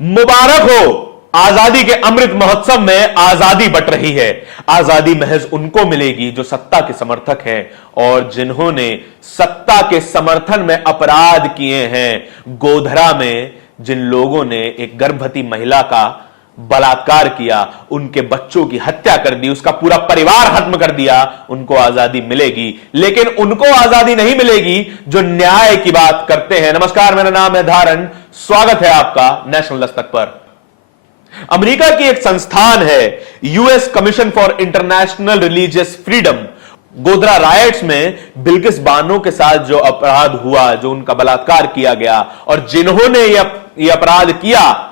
मुबारक हो, आजादी के अमृत महोत्सव में आजादी बट रही है। आजादी महज उनको मिलेगी जो सत्ता के समर्थक हैं और जिन्होंने सत्ता के समर्थन में अपराध किए हैं। गोधरा में जिन लोगों ने एक गर्भवती महिला का बलात्कार किया, उनके बच्चों की हत्या कर दी, उसका पूरा परिवार खत्म कर दिया, उनको आजादी मिलेगी। लेकिन उनको आजादी नहीं मिलेगी जो न्याय की बात करते हैं। नमस्कार, मेरा नाम है धारण, स्वागत है आपका नेशनल दस्तक पर। अमेरिका की एक संस्थान है US commission for international religious freedom. Godhra rights में बिल्किस बानो के साथ जो अपराध हुआ, जो उनका बलात्कार किया गया और जिन्होंने यह अपराध किया,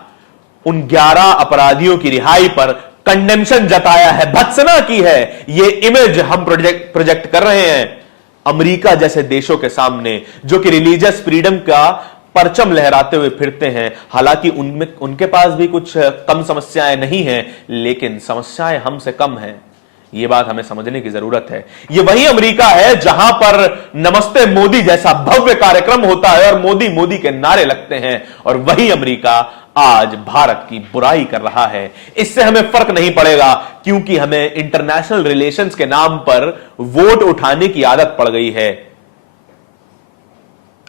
उन 11 अपराधियों की रिहाई पर कंडेम्पशन जताया है, भत्सना की है। यह इमेज हम प्रोजेक्ट कर रहे हैं अमेरिका जैसे देशों के सामने, जो कि रिलीजियस फ्रीडम का परचम लहराते हुए फिरते हैं। हालांकि उनके पास भी कुछ कम समस्याएं नहीं हैं, लेकिन समस्याएं हमसे कम हैं। यह बात हमें समझने की जरूरत है। यह वही अमेरिका है जहां पर नमस्ते मोदी जैसा भव्य कार्यक्रम होता है और मोदी मोदी के नारे लगते हैं, और वही अमेरिका आज भारत की बुराई कर रहा है। इससे हमें फर्क नहीं पड़ेगा, क्योंकि हमें इंटरनेशनल रिलेशंस के नाम पर वोट उठाने की आदत पड़ गई है।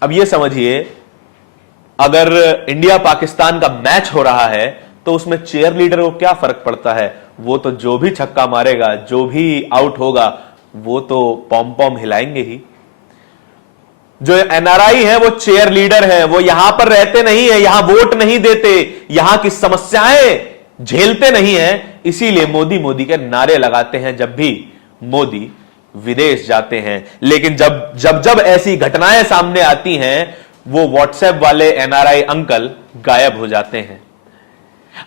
अब यह समझिए, अगर इंडिया पाकिस्तान का मैच हो रहा है तो उसमें चेयर लीडर को क्या फर्क पड़ता है? वो तो जो भी छक्का मारेगा, जो भी आउट होगा, वो तो पॉम पॉम हिलाएंगे ही। जो एनआरआई है वो चेयर लीडर है, वो यहां पर रहते नहीं है, यहां वोट नहीं देते, यहां की समस्याएं झेलते नहीं है। इसीलिए मोदी मोदी के नारे लगाते हैं जब भी मोदी विदेश जाते हैं। लेकिन जब ऐसी घटनाएं सामने आती हैं, वो व्हाट्सएप वाले एनआरआई अंकल गायब हो जाते हैं।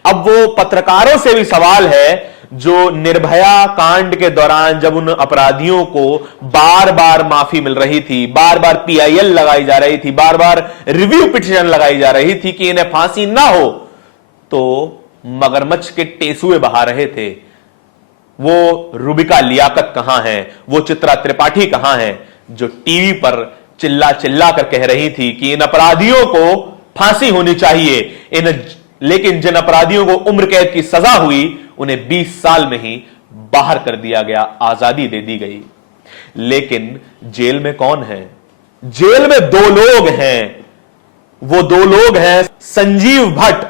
अब वो पत्रकारों से भी सवाल है जो निर्भया कांड के दौरान जब उन अपराधियों को बार बार माफी मिल रही थी, बार बार पीआईएल लगाई जा रही थी, बार बार रिव्यू पिटीशन लगाई जा रही थी कि इन्हें फांसी ना हो, तो मगरमच्छ के टेसुए बहा रहे थे। वो रुबिका लियाकत कहां है, वो चित्रा त्रिपाठी कहां है, जो टीवी पर चिल्ला चिल्ला कर कह रही थी कि इन अपराधियों को फांसी होनी चाहिए। लेकिन जिन अपराधियों को उम्र कैद की सजा हुई, उन्हें 20 साल में ही बाहर कर दिया गया, आजादी दे दी गई। लेकिन जेल में कौन है? जेल में 2 लोग हैं। वो 2 लोग हैं संजीव भट्ट,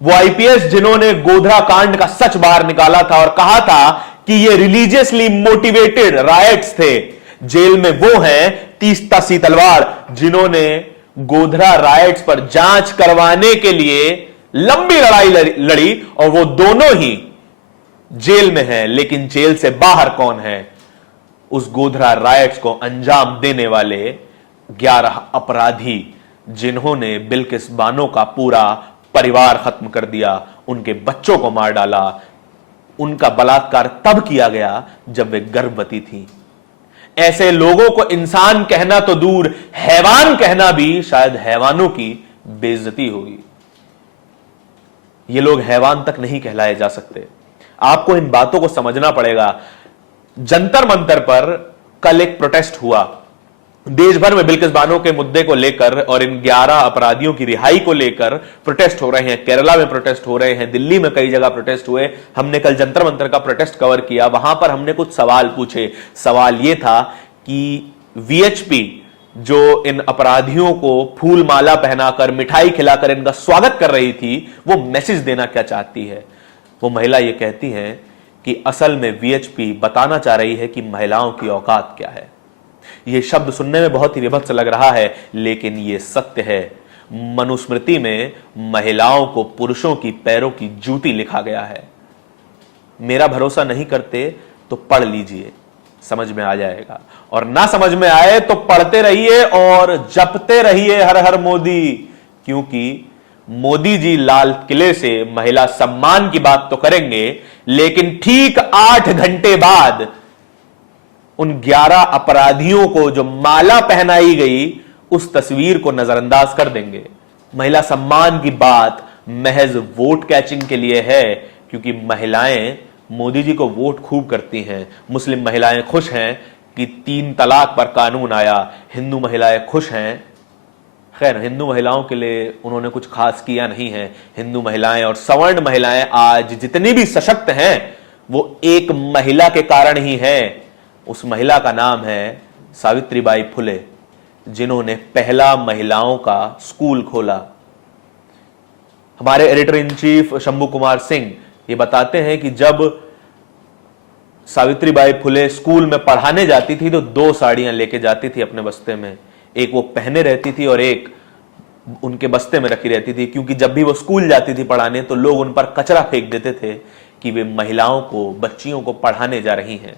वो आईपीएस जिन्होंने गोधरा कांड का सच बाहर निकाला था और कहा था कि ये रिलीजियसली मोटिवेटेड राइट्स थे। जेल में वो हैं तीस्ता सी तलवार, जिन्होंने गोधरा राइट्स पर जांच करवाने के लिए लंबी लड़ाई लड़ी, और वो दोनों ही जेल में हैं। लेकिन जेल से बाहर कौन है? उस गोधरा राइट्स को अंजाम देने वाले 11 अपराधी, जिन्होंने बिल्किस बानो का पूरा परिवार खत्म कर दिया, उनके बच्चों को मार डाला। उनका बलात्कार तब किया गया जब वे गर्भवती थी। ऐसे लोगों को इंसान कहना तो दूर, हैवान कहना भी शायद हैवानों की बेइज्जती होगी। ये लोग हैवान तक नहीं कहलाए जा सकते। आपको इन बातों को समझना पड़ेगा। जंतर मंतर पर कल एक प्रोटेस्ट हुआ देश भर में बिल्किस बानो के मुद्दे को लेकर, और इन 11 अपराधियों की रिहाई को लेकर प्रोटेस्ट हो रहे हैं। केरला में प्रोटेस्ट हो रहे हैं, दिल्ली में कई जगह प्रोटेस्ट हुए। हमने कल जंतर मंतर का प्रोटेस्ट कवर किया, वहां पर हमने कुछ सवाल पूछे। सवाल यह था कि वीएचपी जो इन अपराधियों को फूल माला पहनाकर, मिठाई खिलाकर इनका स्वागत कर रही थी, वो मैसेज देना क्या चाहती है? वो महिला ये कहती है कि असल में वीएचपी बताना चाह रही है कि महिलाओं की औकात क्या है। यह शब्द सुनने में बहुत ही विभत्स लग रहा है, लेकिन यह सत्य है। मनुस्मृति में महिलाओं को पुरुषों की पैरों की जूती लिखा गया है। मेरा भरोसा नहीं करते तो पढ़ लीजिए, समझ में आ जाएगा। और ना समझ में आए तो पढ़ते रहिए और जपते रहिए हर हर मोदी, क्योंकि मोदी जी लाल किले से महिला सम्मान की बात तो करेंगे, लेकिन ठीक 8 घंटे बाद उन 11 अपराधियों को जो माला पहनाई गई, उस तस्वीर को नजरअंदाज कर देंगे। महिला सम्मान की बात महज वोट कैचिंग के लिए है, क्योंकि महिलाएं मोदी जी को वोट खूब करती हैं। मुस्लिम महिलाएं खुश हैं कि 3 तलाक पर कानून आया, हिंदू महिलाएं खुश हैं खैर, हिंदू महिलाओं के लिए उन्होंने कुछ खास किया नहीं है। हिंदू महिलाएं और सवर्ण महिलाएं आज जितनी भी सशक्त हैं वो एक महिला के कारण ही है। उस महिला का नाम है सावित्रीबाई फुले, जिन्होंने पहला महिलाओं का स्कूल खोला। हमारे editor in chief Shambhu Kumar Singh ये बताते हैं कि जब सावित्रीबाई फुले स्कूल में पढ़ाने जाती थी तो 2 साड़ियां लेके जाती थी अपने बस्ते में। एक वो पहने रहती थी और एक उनके बस्ते में रखी रहती थी, क्योंकि जब भी वो स्कूल जाती थी पढ़ाने तो लोग उन पर कचरा फेंक देते थे कि वे महिलाओं को, बच्चियों को पढ़ाने जा रही हैं।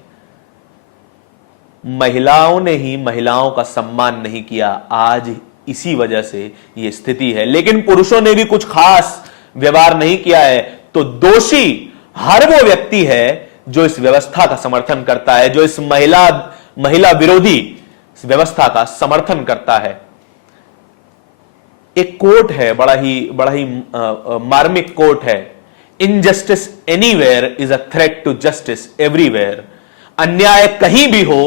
महिलाओं ने ही महिलाओं का सम्मान नहीं किया, आज इसी वजह से ये स्थिति है। लेकिन पुरुषों ने भी कुछ खास व्यवहार नहीं किया है, तो दोषी हर वो व्यक्ति है जो इस व्यवस्था का समर्थन करता है, जो इस महिला विरोधी इस व्यवस्था का समर्थन करता है। एक कोट है, बड़ा ही मार्मिक कोट है, injustice anywhere is a threat to justice everywhere. अन्याय कहीं भी हो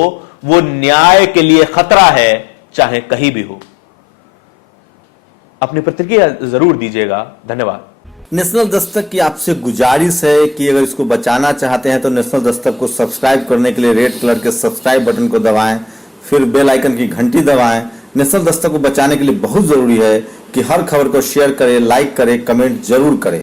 वो न्याय के लिए खतरा है, चाहे कहीं भी हो। अपनी प्रतिक्रिया जरूर दीजिएगा। धन्यवाद। नेशनल दस्तक की आपसे गुजारिश है कि अगर इसको बचाना चाहते हैं तो नेशनल दस्तक को सब्सक्राइब करने के लिए रेड कलर के सब्सक्राइब बटन को दबाएं, फिर बेल आइकन की घंटी दबाएं। नेशनल दस्तक को बचाने के लिए बहुत जरूरी है कि हर खबर को शेयर करें, लाइक करें, कमेंट जरूर करें।